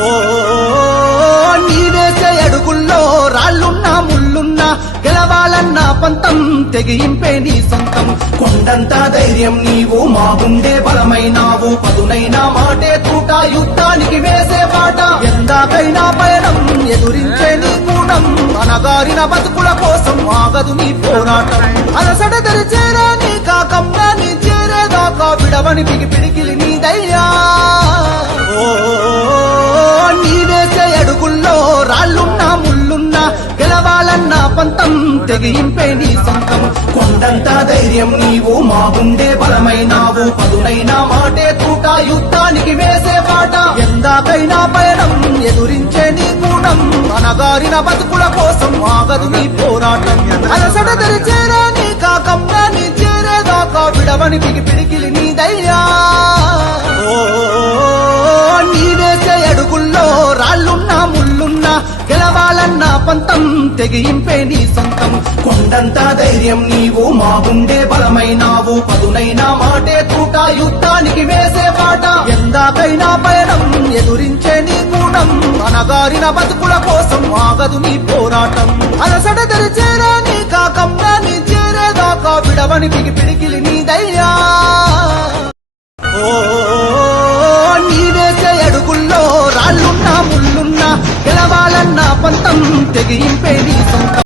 ఓ నీవేసే అడుగుల్లో రాళ్ళున్నా ముళ్ళున్నా గెలవాలన్న పంతం తెగింపే నీ సొంతం కొండంత ధైర్యం నీవు మా గుండె బలమైనావు పదునైనా మాటే తూట యుద్ధానికి వేసే పాట ఎందాకైనా పయనం ఎదురించే నీ గుణం అనగారిన బతుకుల కోసం ఆగదు నీ పోరాటం అలసట తెరిచేరా నీ కాకమ్మా నీ చేరేదాకా విడవని పిడికిలి నీదయ్యా ఓ నీవేసే అడుగుల్లో రాళ్ళున్నా ముళ్ళున్నా గెలవాలన్న పంతం తెగింపే నీ సొంతం కొండంత ధైర్యం నీవు మా గుండె బలమైనావు పదునైనా మాటే తూట యుద్ధానికి వేసే పాట ఎందాకైనా పయనం ఎదురించే నీ గుణం అనగారిన బతుకుల కోసం ఆగదు నీ పోరాటం అలసట తెరిచేరా నీ కాకమ్మా నీ చేరేదాకా విడవని పిడికిలి నీదయ్యా ఓ నీవేసే అడుగుల్లో రాళ్ళున్నా ముళ్ళున్నా గెలవాలన్న పంతం తెగింపే నీ సొంతం కొండంత ధైర్యం నీవు మా గుండె బలమైనావు పదునైనా మాటే తూట యుద్ధానికి వేసే పాట ఎందాకైనా పయనం ఎదురించే నీ గుణం అనగారిన బతుకుల కోసం ఆగదు నీ పోరాటం అలసట తెరిచేరా నీ కాకమ్మా నీ చేరేదాకా విడవని పిడికిలి నీదయ్యా ఓ నీవేసే అడుగుల్లో రాళ్ళున్నా ముళ్ళున్నా గెలవాలన్న పంతం తెగింపే